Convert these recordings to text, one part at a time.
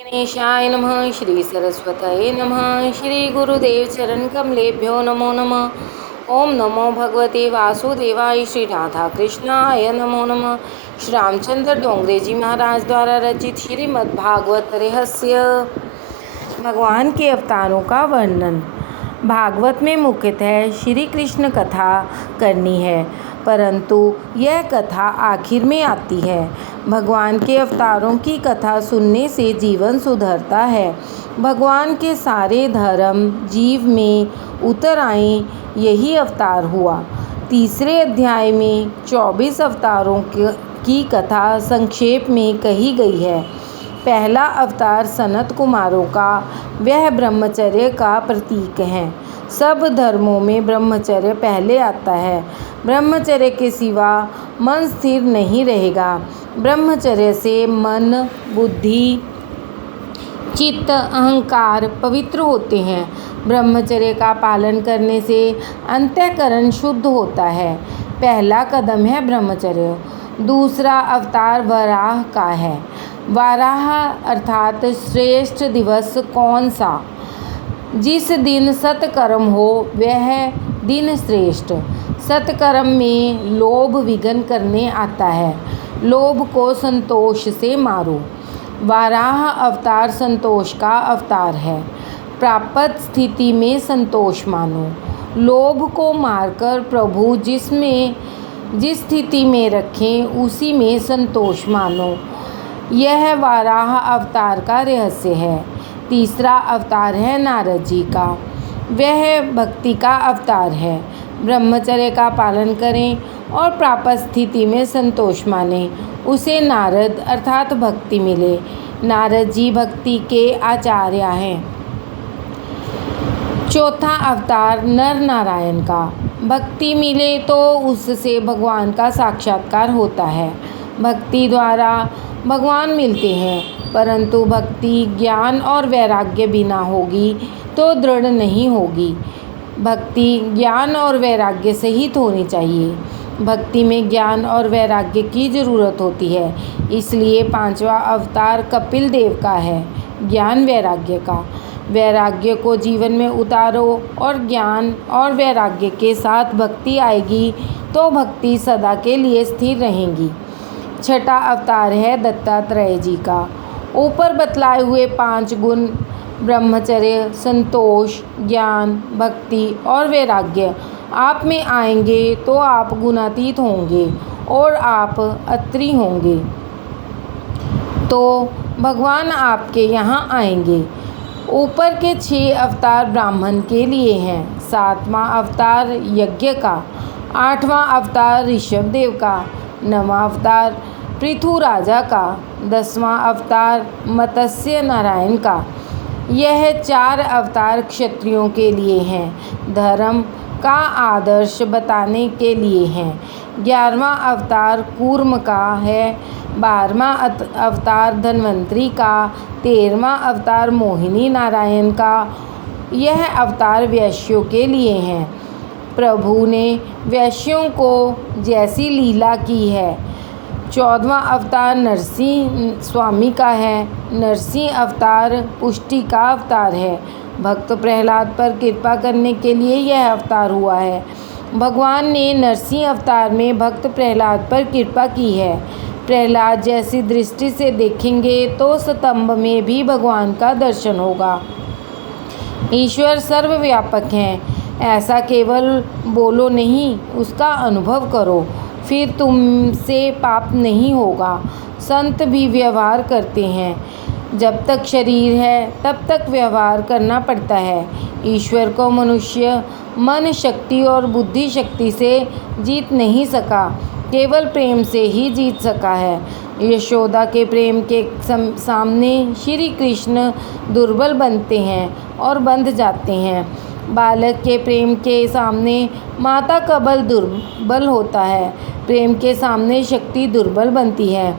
गणेशाय नमः। श्री सरस्वतये नमः। श्री गुरुदेव चरण कमलेभ्यो नमो नमः। ओम नमो भगवते वासुदेवाय। श्री राधा कृष्णाय नमो नमः। श्री रामचंद्र डोंगरे जी महाराज द्वारा रचित श्रीमद् भागवत रहस्य। भगवान के अवतारों का वर्णन। भागवत में मुख्यतः श्री कृष्ण कथा करनी है, परंतु यह कथा आखिर में आती है। भगवान के अवतारों की कथा सुनने से जीवन सुधरता है। भगवान के सारे धर्म जीव में उतर आए, यही अवतार हुआ। तीसरे अध्याय में 24 अवतारों की कथा संक्षेप में कही गई है। पहला अवतार सनत कुमारों का, वह ब्रह्मचर्य का प्रतीक है। सब धर्मों में ब्रह्मचर्य पहले आता है। ब्रह्मचर्य के सिवा मन स्थिर नहीं रहेगा। ब्रह्मचर्य से मन, बुद्धि, चित्त, अहंकार पवित्र होते हैं। ब्रह्मचर्य का पालन करने से अंतःकरण शुद्ध होता है। पहला कदम है ब्रह्मचर्य। दूसरा अवतार वराह का है। वाराह अर्थात श्रेष्ठ दिवस कौन सा? जिस दिन सत्कर्म हो वह दिन श्रेष्ठ। सत्कर्म में लोभ विघ्न करने आता है। लोभ को संतोष से मारो। वाराह अवतार संतोष का अवतार है। प्राप्त स्थिति में संतोष मानो। लोभ को मारकर प्रभु जिस स्थिति में रखें उसी में संतोष मानो। यह वाराह अवतार का रहस्य है। तीसरा अवतार है नारद जी का। वह भक्ति का अवतार है। ब्रह्मचर्य का पालन करें और प्राप्त स्थिति में संतोष माने, उसे नारद अर्थात भक्ति मिले। नारद जी भक्ति के आचार्य हैं। चौथा अवतार नर नारायण का। भक्ति मिले तो उससे भगवान का साक्षात्कार होता है। भक्ति द्वारा भगवान मिलते हैं, परंतु भक्ति ज्ञान और वैराग्य बिना होगी तो दृढ़ नहीं होगी। भक्ति ज्ञान और वैराग्य सहित होनी चाहिए। भक्ति में ज्ञान और वैराग्य की जरूरत होती है। इसलिए पांचवा अवतार कपिल देव का है, ज्ञान वैराग्य का। वैराग्य को जीवन में उतारो और ज्ञान और वैराग्य के साथ भक्ति आएगी तो भक्ति सदा के लिए स्थिर रहेगी। छठा अवतार है दत्तात्रेय जी का। ऊपर बतलाए हुए 5 गुण ब्रह्मचर्य, संतोष, ज्ञान, भक्ति और वैराग्य आप में आएंगे तो आप गुणातीत होंगे और आप अत्री होंगे तो भगवान आपके यहाँ आएंगे। ऊपर के 6 अवतार ब्राह्मण के लिए हैं। 7वां अवतार यज्ञ का, 8वां अवतार ऋषभ देव का, 9वां अवतार पृथु राजा का, 10वां अवतार मत्स्य नारायण का। यह 4 अवतार क्षत्रियों के लिए हैं, धर्म का आदर्श बताने के लिए हैं। 11वां अवतार कूर्म का है, 12वां अवतार धन्वंतरी का, 13वां अवतार मोहिनी नारायण का। यह अवतार वैश्यों के लिए हैं। प्रभु ने वैश्यों को जैसी लीला की है। 14वां अवतार नरसिंह स्वामी का है। नरसिंह अवतार पुष्टि का अवतार है। भक्त प्रहलाद पर कृपा करने के लिए यह अवतार हुआ है। भगवान ने नरसिंह अवतार में भक्त प्रहलाद पर कृपा की है। प्रहलाद जैसी दृष्टि से देखेंगे तो स्तंभ में भी भगवान का दर्शन होगा। ईश्वर सर्वव्यापक हैं, ऐसा केवल बोलो नहीं, उसका अनुभव करो, फिर तुमसे पाप नहीं होगा। संत भी व्यवहार करते हैं। जब तक शरीर है तब तक व्यवहार करना पड़ता है। ईश्वर को मनुष्य मन शक्ति और बुद्धि शक्ति से जीत नहीं सका, केवल प्रेम से ही जीत सका है। यशोदा के प्रेम के सामने श्री कृष्ण दुर्बल बनते हैं और बंध जाते हैं। बालक के प्रेम के सामने माता का बल दुर्बल होता है। प्रेम के सामने शक्ति दुर्बल बनती है।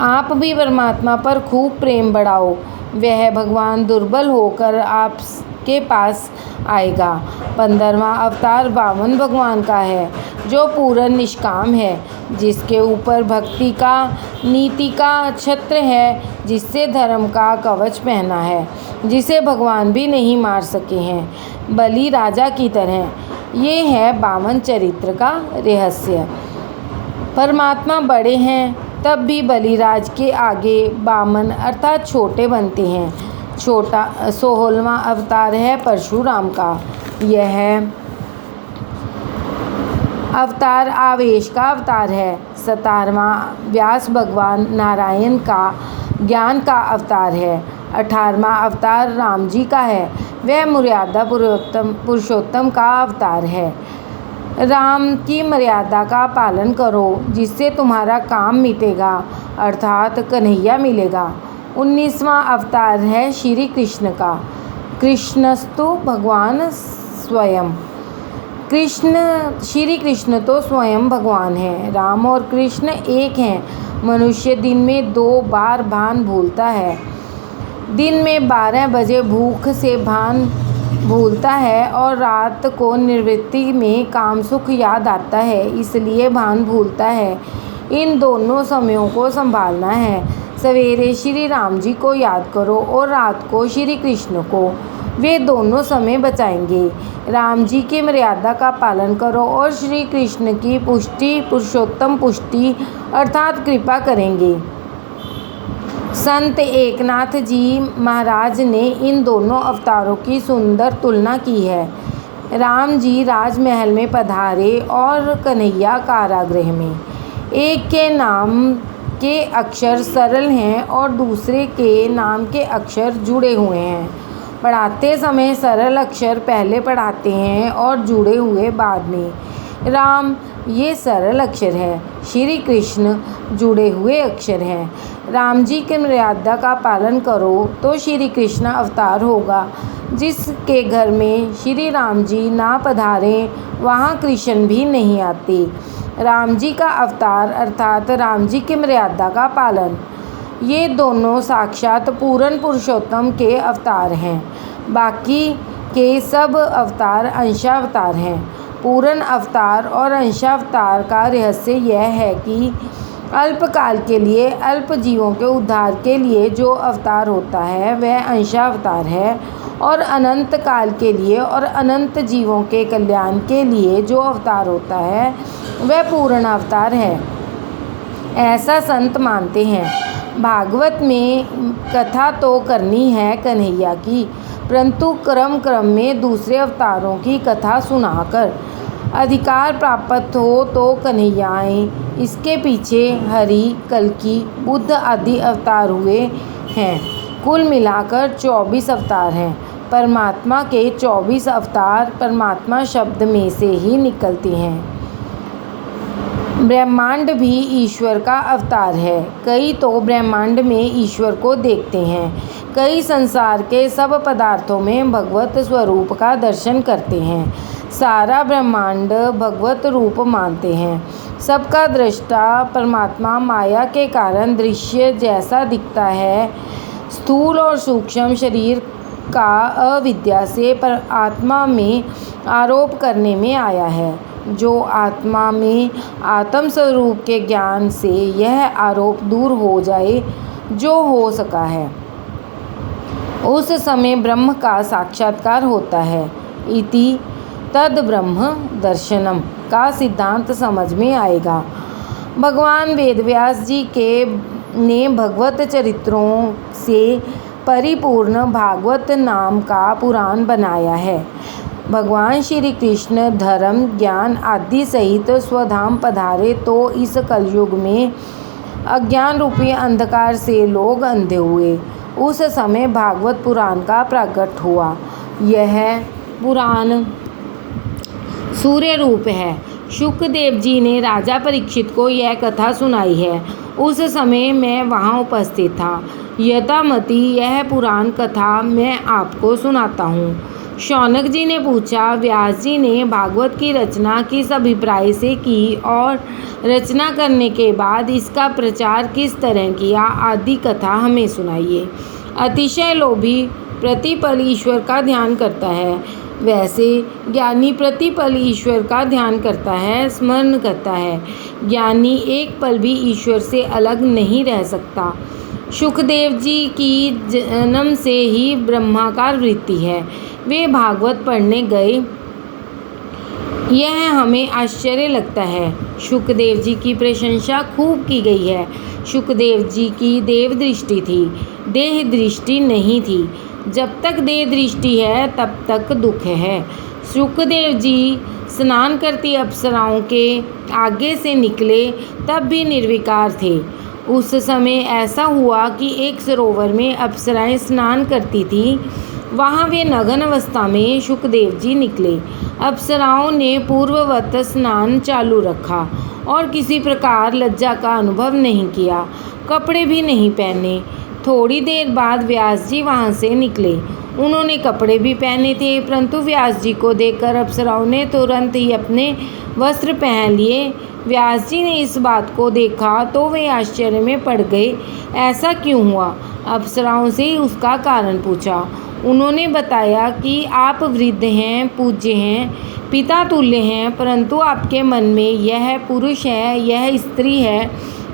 आप भी परमात्मा पर खूब प्रेम बढ़ाओ, वह भगवान दुर्बल होकर आपके पास आएगा। 15वां अवतार वामन भगवान का है। जो पूर्ण निष्काम है, जिसके ऊपर भक्ति का नीति का छत्र है, जिससे धर्म का कवच पहना है, जिसे भगवान भी नहीं मार सके हैं, बलि राजा की तरह। ये है बामन चरित्र का रहस्य। परमात्मा बड़े हैं, तब भी बलिराज के आगे बामन अर्थात छोटे बनते हैं। छोटा 16वां अवतार है परशुराम का। यह अवतार आवेश का अवतार है। 17वां व्यास भगवान नारायण का ज्ञान का अवतार है। 18वां अवतार राम जी का है। वह मर्यादा पुरुषोत्तम का अवतार है। राम की मर्यादा का पालन करो, जिससे तुम्हारा काम मिटेगा अर्थात कन्हैया मिलेगा। 19वां अवतार है श्री कृष्ण का। कृष्णस्तु भगवान स्वयं। श्री कृष्ण तो स्वयं भगवान है। राम और कृष्ण एक हैं। मनुष्य दिन में 2 बार भान भूलता है। दिन में 12 बजे भूख से भान भूलता है और रात को निवृत्ति में काम सुख याद आता है, इसलिए भान भूलता है। इन दोनों समयों को संभालना है। सवेरे श्री राम जी को याद करो और रात को श्री कृष्ण को, वे दोनों समय बचाएंगे। राम जी की मर्यादा का पालन करो और श्री कृष्ण की पुष्टि पुरुषोत्तम पुष्टि अर्थात कृपा करेंगे। संत एकनाथ जी महाराज ने इन दोनों अवतारों की सुंदर तुलना की है। राम जी राजमहल में पधारे और कन्हैया कारागृह में। एक के नाम के अक्षर सरल हैं और दूसरे के नाम के अक्षर जुड़े हुए हैं। पढ़ाते समय सरल अक्षर पहले पढ़ाते हैं और जुड़े हुए बाद में। राम ये सरल अक्षर है, श्री कृष्ण जुड़े हुए अक्षर हैं। राम जी की मर्यादा का पालन करो तो श्री कृष्ण अवतार होगा। जिसके घर में श्री राम जी ना पधारें, वहाँ कृष्ण भी नहीं आते। राम जी का अवतार अर्थात राम जी की मर्यादा का पालन, ये दोनों साक्षात पूर्ण पुरुषोत्तम के अवतार हैं। बाकी के सब अवतार अंशावतार हैं। पूर्ण अवतार और अंशावतार का रहस्य यह है कि अल्पकाल के लिए अल्प जीवों के उद्धार के लिए जो अवतार होता है वह अंशावतार है, और अनंत काल के लिए और अनंत जीवों के कल्याण के लिए जो अवतार होता है वह पूर्ण अवतार है। ऐसा संत मानते हैं। भागवत में कथा तो करनी है कन्हैया की, परंतु क्रम क्रम में दूसरे अवतारों की कथा सुनाकर अधिकार प्राप्त हो तो कन्हैयाएँ। इसके पीछे हरि, कल्कि, बुद्ध आदि अवतार हुए हैं। कुल मिलाकर 24 अवतार हैं। परमात्मा के 24 अवतार परमात्मा शब्द में से ही निकलते हैं। ब्रह्मांड भी ईश्वर का अवतार है। कई तो ब्रह्मांड में ईश्वर को देखते हैं, कई संसार के सब पदार्थों में भगवत स्वरूप का दर्शन करते हैं। सारा ब्रह्मांड भगवत रूप मानते हैं। सबका दृष्टा परमात्मा माया के कारण दृश्य जैसा दिखता है। स्थूल और सूक्ष्म शरीर का अविद्या से पर आत्मा में आरोप करने में आया है। जो आत्मा में आत्म स्वरूप के ज्ञान से यह आरोप दूर हो जाए जो हो सका है, उस समय ब्रह्म का साक्षात्कार होता है। इति तद ब्रह्म दर्शनम का सिद्धांत समझ में आएगा। भगवान वेदव्यास जी ने भगवत चरित्रों से परिपूर्ण भागवत नाम का पुराण बनाया है। भगवान श्री कृष्ण धर्म ज्ञान आदि सहित स्वधाम पधारे तो इस कलयुग में अज्ञान रूपी अंधकार से लोग अंधे हुए। उस समय भागवत पुराण का प्रकट हुआ। यह पुराण सूर्य रूप है। शुकदेव जी ने राजा परीक्षित को यह कथा सुनाई है। उस समय मैं वहाँ उपस्थित था। यथामति यह पुराण कथा मैं आपको सुनाता हूँ। शौनक जी ने पूछा, व्यास जी ने भागवत की रचना किस अभिप्राय से की और रचना करने के बाद इसका प्रचार किस तरह किया, आदि कथा हमें सुनाइए। अतिशय लोभी प्रतिपल ईश्वर का ध्यान करता है। वैसे ज्ञानी प्रतिपल ईश्वर का ध्यान करता है, स्मरण करता है। ज्ञानी एक पल भी ईश्वर से अलग नहीं रह सकता। शुकदेव जी की जन्म से ही ब्रह्माकार वृत्ति है। वे भागवत पढ़ने गए, यह हमें आश्चर्य लगता है। शुकदेव जी की प्रशंसा खूब की गई है। शुकदेव जी की देव दृष्टि थी, देह दृष्टि नहीं थी। जब तक देह दृष्टि है तब तक दुख है। शुकदेव जी स्नान करती अप्सराओं के आगे से निकले तब भी निर्विकार थे। उस समय ऐसा हुआ कि एक सरोवर में अप्सराएं स्नान करती थीं। वहाँ वे नग्न अवस्था में शुकदेव जी निकले। अप्सराओं ने पूर्ववत स्नान चालू रखा और किसी प्रकार लज्जा का अनुभव नहीं किया, कपड़े भी नहीं पहने। थोड़ी देर बाद व्यास जी वहाँ से निकले। उन्होंने कपड़े भी पहने थे, परंतु व्यास जी को देखकर अप्सराओं ने तुरंत ही अपने वस्त्र पहन लिए। व्यास जी ने इस बात को देखा तो वे आश्चर्य में पड़ गए। ऐसा क्यों हुआ? अप्सराओं से उसका कारण पूछा। उन्होंने बताया कि आप वृद्ध हैं, पूज्य हैं, पिता तुल्य हैं, परंतु आपके मन में यह पुरुष है, यह स्त्री है,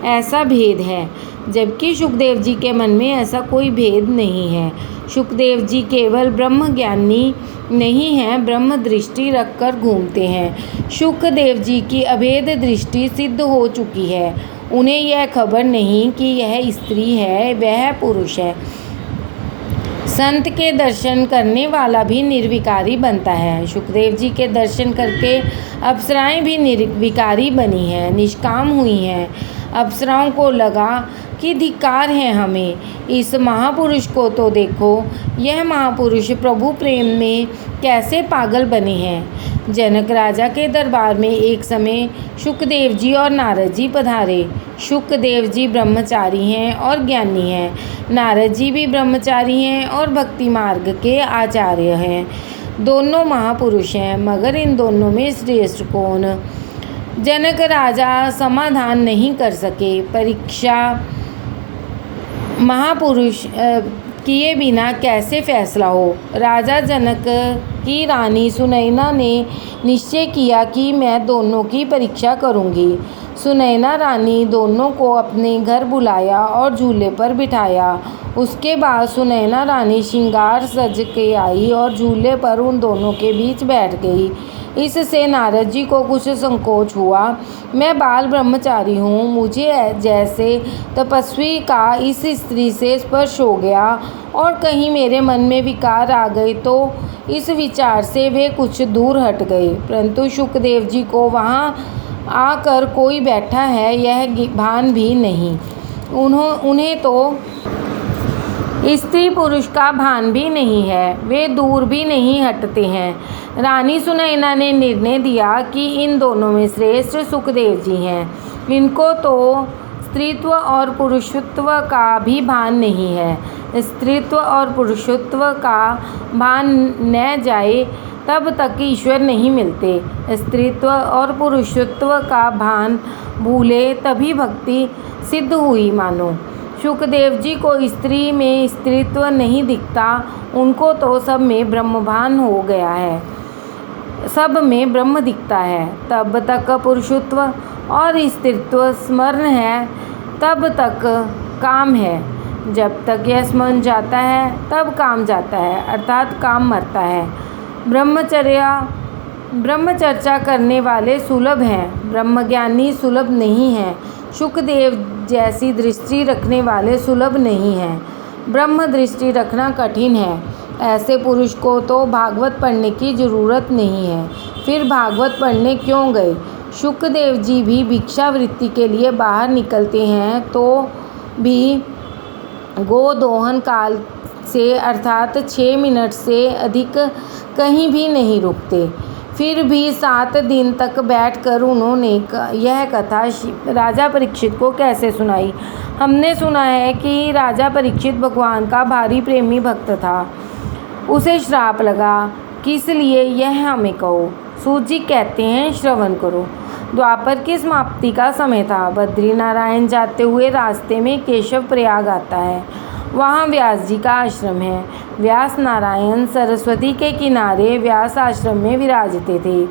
ऐसा भेद है, जबकि शुकदेव जी के मन में ऐसा कोई भेद नहीं है। शुकदेव जी केवल ब्रह्म ज्ञानी नहीं हैं, ब्रह्म दृष्टि रखकर घूमते हैं। शुकदेव जी की अभेद दृष्टि सिद्ध हो चुकी है। उन्हें यह खबर नहीं कि यह स्त्री है, वह पुरुष है। संत के दर्शन करने वाला भी निर्विकारी बनता है। शुकदेव जी के दर्शन करके अप्सराएं भी निर्विकारी बनी हैं, निष्काम हुई हैं। अप्सराओं को लगा कि धिक्कार है हमें, इस महापुरुष को तो देखो, यह महापुरुष प्रभु प्रेम में कैसे पागल बने हैं। जनक राजा के दरबार में एक समय शुकदेव जी और नारद जी पधारे। शुकदेव जी ब्रह्मचारी हैं और ज्ञानी हैं, नारद जी भी ब्रह्मचारी हैं और भक्ति मार्ग के आचार्य हैं। दोनों महापुरुष हैं, मगर इन दोनों में श्रेष्ठ कौन? जनक राजा समाधान नहीं कर सके। परीक्षा महापुरुष किए बिना कैसे फैसला हो? राजा जनक की रानी सुनैना ने निश्चय किया कि मैं दोनों की परीक्षा करूंगी। सुनैना रानी दोनों को अपने घर बुलाया और झूले पर बिठाया। उसके बाद सुनैना रानी श्रृंगार सज के आई और झूले पर उन दोनों के बीच बैठ गई। इससे नारद जी को कुछ संकोच हुआ। मैं बाल ब्रह्मचारी हूँ, मुझे जैसे तपस्वी का इस स्त्री से स्पर्श हो गया और कहीं मेरे मन में विकार आ गए तो इस विचार से वे कुछ दूर हट गए। परंतु शुकदेव जी को वहाँ आकर कोई बैठा है यह भान भी नहीं। उन्हें तो स्त्री पुरुष का भान भी नहीं है, वे दूर भी नहीं हटते हैं। रानी सुनैना ने निर्णय दिया कि इन दोनों में श्रेष्ठ सुखदेव जी हैं। इनको तो स्त्रीत्व और पुरुषत्व का भी भान नहीं है। स्त्रीत्व और पुरुषत्व का भान न जाए तब तक ईश्वर नहीं मिलते। स्त्रीत्व और पुरुषत्व का भान भूले तभी भक्ति सिद्ध हुई मानो। शुकदेव जी को स्त्री में स्त्रीत्व नहीं दिखता, उनको तो सब में ब्रह्मभान हो गया है, सब में ब्रह्म दिखता है। तब तक पुरुषत्व और स्त्रीत्व स्मरण है, तब तक काम है। जब तक यह स्मरण जाता है तब काम जाता है, अर्थात काम मरता है। ब्रह्मचर्चा करने वाले सुलभ हैं, ब्रह्मज्ञानी सुलभ नहीं हैं। शुकदेव जैसी दृष्टि रखने वाले सुलभ नहीं हैं। ब्रह्म दृष्टि रखना कठिन है। ऐसे पुरुष को तो भागवत पढ़ने की जरूरत नहीं है, फिर भागवत पढ़ने क्यों गए? शुकदेव जी भी भिक्षावृत्ति के लिए बाहर निकलते हैं तो भी गोदोहन काल से अर्थात 6 मिनट से अधिक कहीं भी नहीं रुकते। फिर भी 7 दिन तक बैठकर उन्होंने यह कथा राजा परीक्षित को कैसे सुनाई। हमने सुना है कि राजा परीक्षित भगवान का भारी प्रेमी भक्त था। उसे श्राप लगा, किस लिए यह हमें कहो। सूत जी कहते हैं, श्रवण करो। द्वापर की समाप्ति का समय था। बद्रीनारायण जाते हुए रास्ते में केशव प्रयाग आता है। वहाँ व्यास जी का आश्रम है। व्यास नारायण सरस्वती के किनारे व्यास आश्रम में विराजते थे।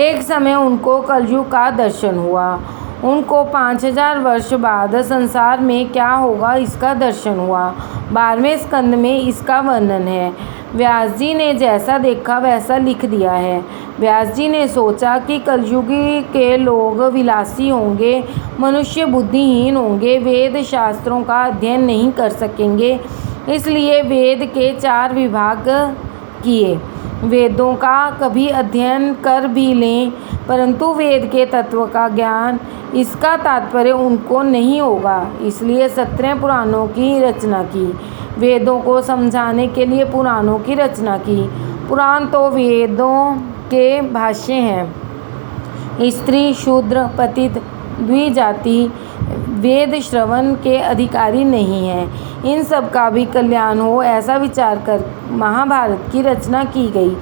एक समय उनको कलयुग का दर्शन हुआ। उनको 5000 वर्ष बाद संसार में क्या होगा इसका दर्शन हुआ। 12वें स्कंद में इसका वर्णन है। व्यास जी ने जैसा देखा वैसा लिख दिया है। व्यास जी ने सोचा कि कलयुग के लोग विलासी होंगे, मनुष्य बुद्धिहीन होंगे, वेद शास्त्रों का अध्ययन नहीं कर सकेंगे, इसलिए वेद के 4 विभाग किए। वेदों का कभी अध्ययन कर भी लें परंतु वेद के तत्व का ज्ञान इसका तात्पर्य उनको नहीं होगा, इसलिए 17 पुराणों की रचना की। वेदों को समझाने के लिए पुराणों की रचना की। पुराण तो वेदों के भाष्य हैं। स्त्री, शूद्र, पतित, द्विजाति वेद श्रवण के अधिकारी नहीं हैं। इन सब का भी कल्याण हो ऐसा विचार कर महाभारत की रचना की गई।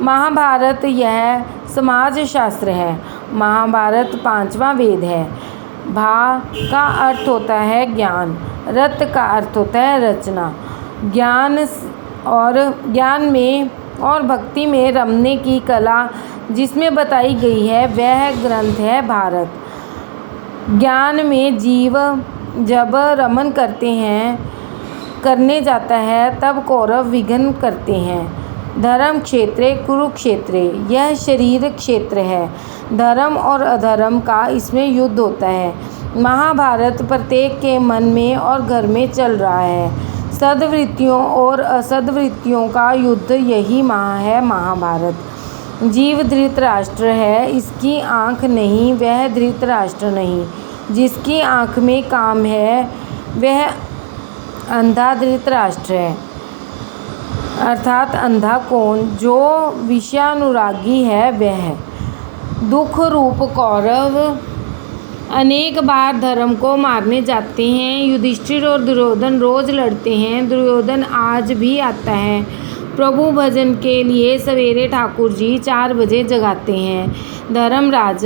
महाभारत यह समाज शास्त्र है। महाभारत 5वां वेद है। भा का अर्थ होता है ज्ञान, रत का अर्थ होता है रचना। ज्ञान में और भक्ति में रमने की कला जिसमें बताई गई है वह ग्रंथ है भारत। ज्ञान में जीव जब रमन करने जाता है तब कौरव विघ्न करते हैं। धर्म क्षेत्रे कुरुक्षेत्रे, यह शरीर क्षेत्र है। धर्म और अधर्म का इसमें युद्ध होता है। महाभारत प्रत्येक के मन में और घर में चल रहा है। सद्वृत्तियों और असद्वृत्तियों का युद्ध यही है महाभारत। जीव धृतराष्ट्र है, इसकी आँख नहीं, वह धृतराष्ट्र नहीं। जिसकी आँख में काम है वह अंधा धृतराष्ट्र है। अर्थात अंधा कौन? जो विषयानुरागी है वह। दुख रूप कौरव अनेक बार धर्म को मारने जाते हैं। युधिष्ठिर और दुर्योधन रोज लड़ते हैं। दुर्योधन आज भी आता है। प्रभु भजन के लिए सवेरे ठाकुर जी 4 बजे जगाते हैं। धर्मराज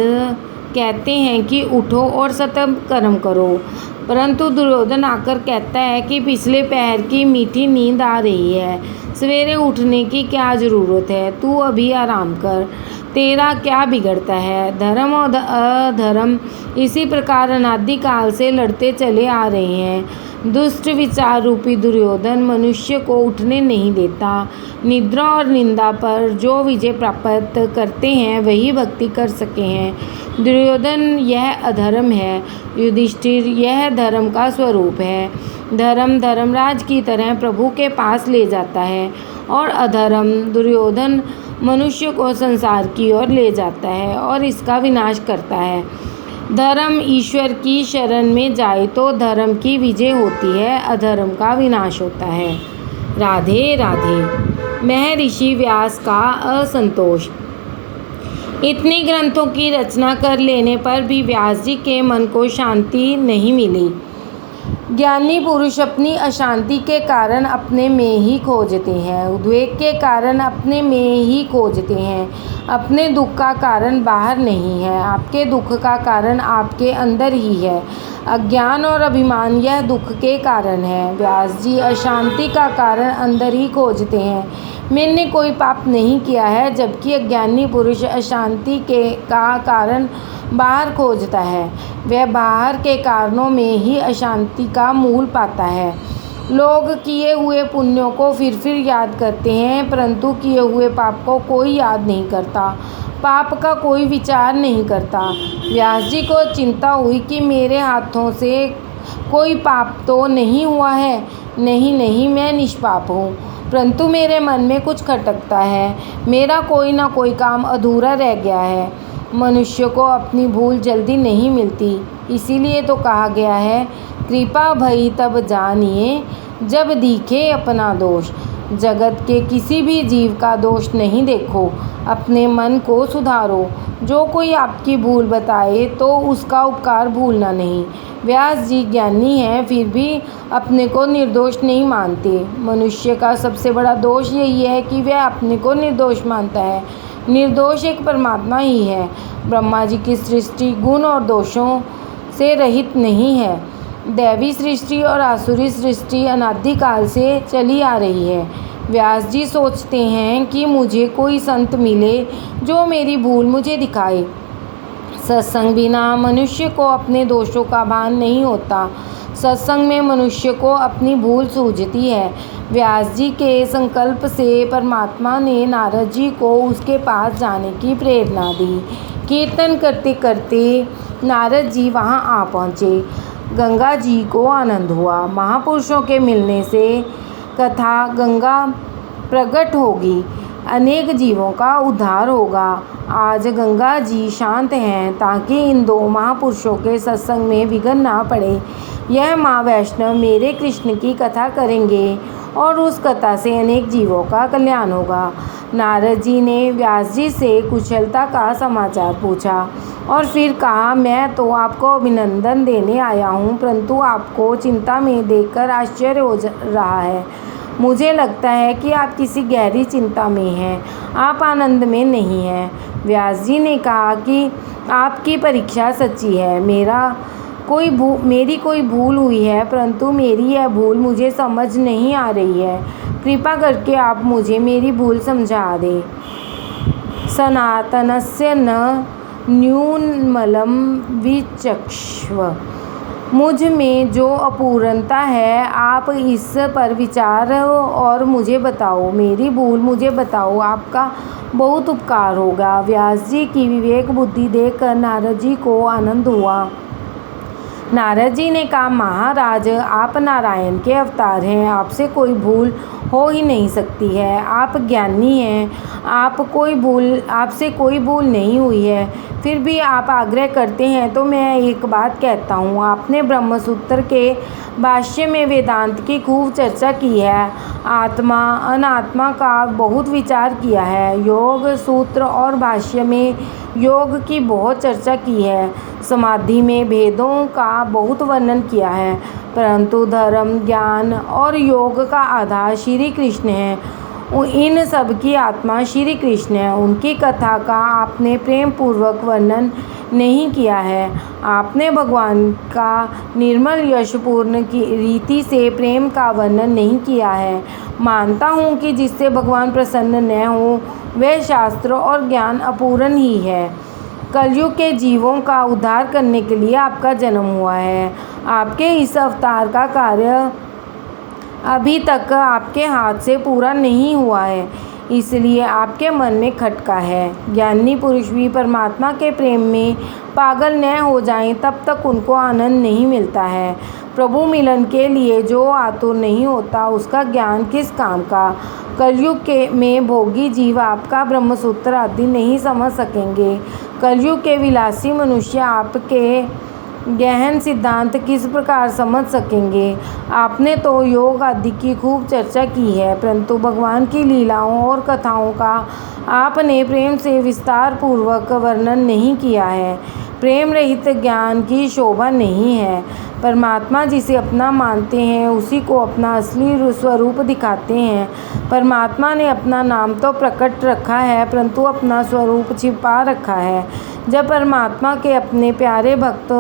कहते हैं कि उठो और सत्कर्म करो, परंतु दुर्योधन आकर कहता है कि पिछले पहर की मीठी नींद आ रही है, सवेरे उठने की क्या ज़रूरत है, तू अभी आराम कर, तेरा क्या बिगड़ता है। धर्म और अधर्म इसी प्रकार अनादिकाल से लड़ते चले आ रहे हैं। दुष्ट विचार रूपी दुर्योधन मनुष्य को उठने नहीं देता। निद्रा और निंदा पर जो विजय प्राप्त करते हैं वही भक्ति कर सके हैं। दुर्योधन यह अधर्म है, युधिष्ठिर यह धर्म का स्वरूप है। धर्म धर्मराज की तरह प्रभु के पास ले जाता है और अधर्म दुर्योधन मनुष्य को संसार की ओर ले जाता है और इसका विनाश करता है। धर्म ईश्वर की शरण में जाए तो धर्म की विजय होती है, अधर्म का विनाश होता है। राधे राधे। महर्षि व्यास का असंतोष। इतने ग्रंथों की रचना कर लेने पर भी व्यास जी के मन को शांति नहीं मिली। ज्ञानी पुरुष अपनी अशांति के कारण अपने में ही खोजते हैं, उद्वेग के कारण अपने में ही खोजते हैं। अपने दुख का कारण बाहर नहीं है, आपके दुख का कारण आपके अंदर ही है। अज्ञान और अभिमान यह दुख के कारण है। व्यास जी अशांति का कारण अंदर ही खोजते हैं। मैंने कोई पाप नहीं किया है, जबकि अज्ञानी पुरुष अशांति का कारण बाहर खोजता है। वह बाहर के कारणों में ही अशांति का मूल पाता है। लोग किए हुए पुण्यों को फिर याद करते हैं, परंतु किए हुए पाप को कोई याद नहीं करता, पाप का कोई विचार नहीं करता। व्यास जी को चिंता हुई कि मेरे हाथों से कोई पाप तो नहीं हुआ है। नहीं, मैं निष्पाप हूँ, परंतु मेरे मन में कुछ खटकता है। मेरा कोई ना कोई काम अधूरा रह गया है। मनुष्य को अपनी भूल जल्दी नहीं मिलती, इसीलिए तो कहा गया है, कृपा भई तब जानिए जब दिखे अपना दोष। जगत के किसी भी जीव का दोष नहीं देखो, अपने मन को सुधारो। जो कोई आपकी भूल बताए तो उसका उपकार भूलना नहीं। व्यास जी ज्ञानी हैं, फिर भी अपने को निर्दोष नहीं मानते। मनुष्य का सबसे बड़ा दोष यही है कि वह अपने को निर्दोष मानता है। निर्दोष एक परमात्मा ही है। ब्रह्मा जी की सृष्टि गुण और दोषों से रहित नहीं है। दैवी सृष्टि और आसुरी सृष्टि अनादिकाल से चली आ रही है। व्यास जी सोचते हैं कि मुझे कोई संत मिले जो मेरी भूल मुझे दिखाए। सत्संग बिना मनुष्य को अपने दोषों का भान नहीं होता। सत्संग में मनुष्य को अपनी भूल सूझती है। व्यास जी के संकल्प से परमात्मा ने नारद जी को उसके पास जाने की प्रेरणा दी। कीर्तन करते करते नारद जी वहां आ पहुँचे। गंगा जी को आनंद हुआ। महापुरुषों के मिलने से कथा गंगा प्रकट होगी, अनेक जीवों का उद्धार होगा। आज गंगा जी शांत हैं ताकि इन दो महापुरुषों के सत्संग में विघ्न ना पड़े। यह माँ वैष्णव मेरे कृष्ण की कथा करेंगे और उस कथा से अनेक जीवों का कल्याण होगा। नारद जी ने व्यास जी से कुशलता का समाचार पूछा और फिर कहा, मैं तो आपको अभिनंदन देने आया हूँ, परंतु आपको चिंता में देखकर आश्चर्य हो रहा है। मुझे लगता है कि आप किसी गहरी चिंता में हैं, आप आनंद में नहीं हैं। व्यास जी ने कहा कि आपकी परीक्षा सच्ची है। मेरी कोई भूल हुई है, परंतु मेरी यह भूल मुझे समझ नहीं आ रही है। कृपा करके आप मुझे मेरी भूल समझा दें। सनातनस्य न न्यूनमलं विचक्ष्व। मुझ में जो अपूर्णता है आप इस पर विचार और मुझे बताओ, मेरी भूल मुझे बताओ, आपका बहुत उपकार होगा। व्यास जी की विवेक बुद्धि देखकर नारद जी को आनंद हुआ। नारद जी ने कहा, महाराज आप नारायण के अवतार हैं, आपसे कोई भूल हो ही नहीं सकती है। आप ज्ञानी हैं, आपसे कोई भूल नहीं हुई है। फिर भी आप आग्रह करते हैं तो मैं एक बात कहता हूँ। आपने ब्रह्मसूत्र के भाष्य में वेदांत की खूब चर्चा की है, आत्मा अनात्मा का बहुत विचार किया है, योग सूत्र और भाष्य में योग की बहुत चर्चा की है, समाधि में भेदों का बहुत वर्णन किया है, परंतु धर्म ज्ञान और योग का आधार श्री कृष्ण है। इन सब की आत्मा श्री कृष्ण है। उनकी कथा का आपने प्रेम पूर्वक वर्णन नहीं किया है। आपने भगवान का निर्मल यशपूर्ण की रीति से प्रेम का वर्णन नहीं किया है। मानता हूँ कि जिससे भगवान प्रसन्न न हो वह शास्त्र और ज्ञान अपूर्ण ही है। कलयुग के जीवों का उद्धार करने के लिए आपका जन्म हुआ है। आपके इस अवतार का कार्य अभी तक आपके हाथ से पूरा नहीं हुआ है, इसलिए आपके मन में खटका है। ज्ञानी पुरुष भी परमात्मा के प्रेम में पागल न हो जाएं, तब तक उनको आनंद नहीं मिलता है। प्रभु मिलन के लिए जो आतुर नहीं होता उसका ज्ञान किस काम का। कलयुग में भोगी जीव आपका ब्रह्मसूत्र आदि नहीं समझ सकेंगे। कलयुग के विलासी मनुष्य आपके गहन सिद्धांत किस प्रकार समझ सकेंगे। आपने तो योग आदि की खूब चर्चा की है, परंतु भगवान की लीलाओं और कथाओं का आपने प्रेम से विस्तार पूर्वक वर्णन नहीं किया है। प्रेम रहित ज्ञान की शोभा नहीं है। परमात्मा जिसे अपना मानते हैं उसी को अपना असली स्वरूप दिखाते हैं। परमात्मा ने अपना नाम तो प्रकट रखा है, परंतु अपना स्वरूप छिपा रखा है। जब परमात्मा के अपने प्यारे भक्त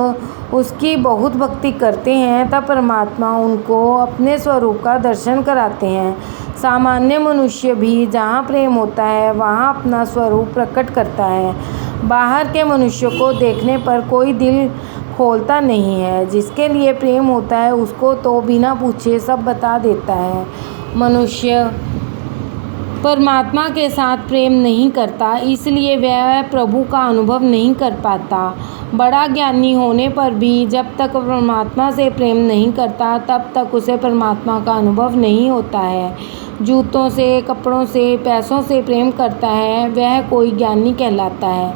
उसकी बहुत भक्ति करते हैं तब परमात्मा उनको अपने स्वरूप का दर्शन कराते हैं। सामान्य मनुष्य भी जहाँ प्रेम होता है वहाँ अपना स्वरूप प्रकट करता है। बाहर के मनुष्य को देखने पर कोई दिल खोलता नहीं है। जिसके लिए प्रेम होता है उसको तो बिना पूछे सब बता देता है। मनुष्य परमात्मा के साथ प्रेम नहीं करता, इसलिए वह प्रभु का अनुभव नहीं कर पाता। बड़ा ज्ञानी होने पर भी जब तक परमात्मा से प्रेम नहीं करता तब तक उसे परमात्मा का अनुभव नहीं होता है। जूतों से, कपड़ों से, पैसों से प्रेम करता है वह कोई ज्ञानी कहलाता है।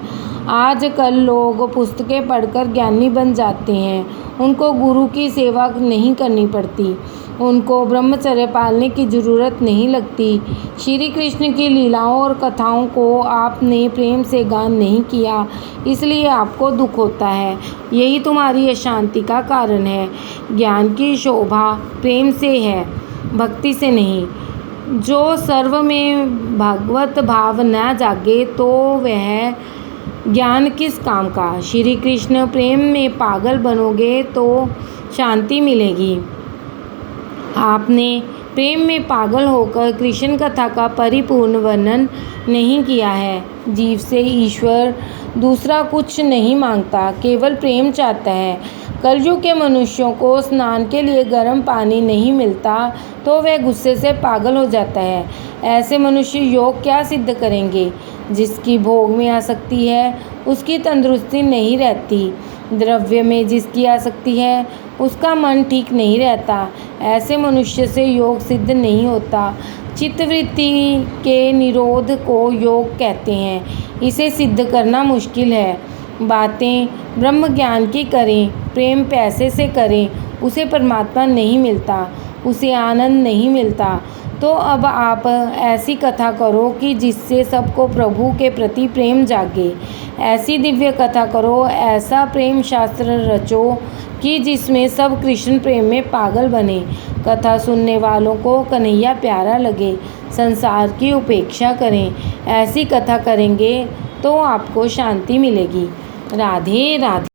आजकल लोग पुस्तकें पढ़कर ज्ञानी बन जाते हैं, उनको गुरु की सेवा नहीं करनी पड़ती, उनको ब्रह्मचर्य पालने की ज़रूरत नहीं लगती। श्री कृष्ण की लीलाओं और कथाओं को आपने प्रेम से गान नहीं किया, इसलिए आपको दुख होता है। यही तुम्हारी अशांति का कारण है। ज्ञान की शोभा प्रेम से है, भक्ति से नहीं। जो सर्व में भगवत भाव न जागे तो वह ज्ञान किस काम का। श्री कृष्ण प्रेम में पागल बनोगे तो शांति मिलेगी। आपने प्रेम में पागल होकर कृष्ण कथा का परिपूर्ण वर्णन नहीं किया है। जीव से ईश्वर दूसरा कुछ नहीं मांगता, केवल प्रेम चाहता है। कलयुग के मनुष्यों को स्नान के लिए गर्म पानी नहीं मिलता तो वह गुस्से से पागल हो जाता है। ऐसे मनुष्य योग क्या सिद्ध करेंगे? जिसकी भोग में आसक्ति है उसकी तंदुरुस्ती नहीं रहती। द्रव्य में जिसकी आसक्ति है उसका मन ठीक नहीं रहता। ऐसे मनुष्य से योग सिद्ध नहीं होता। चित्तवृत्ति के निरोध को योग कहते हैं। इसे सिद्ध करना मुश्किल है। बातें ब्रह्म ज्ञान की करें, प्रेम पैसे से करें, उसे परमात्मा नहीं मिलता, उसे आनंद नहीं मिलता। तो अब आप ऐसी कथा करो कि जिससे सबको प्रभु के प्रति प्रेम जागे। ऐसी दिव्य कथा करो, ऐसा प्रेम शास्त्र रचो कि जिसमें सब कृष्ण प्रेम में पागल बने। कथा सुनने वालों को कन्हैया प्यारा लगे, संसार की उपेक्षा करें। ऐसी कथा करेंगे तो आपको शांति मिलेगी। राधे राधे।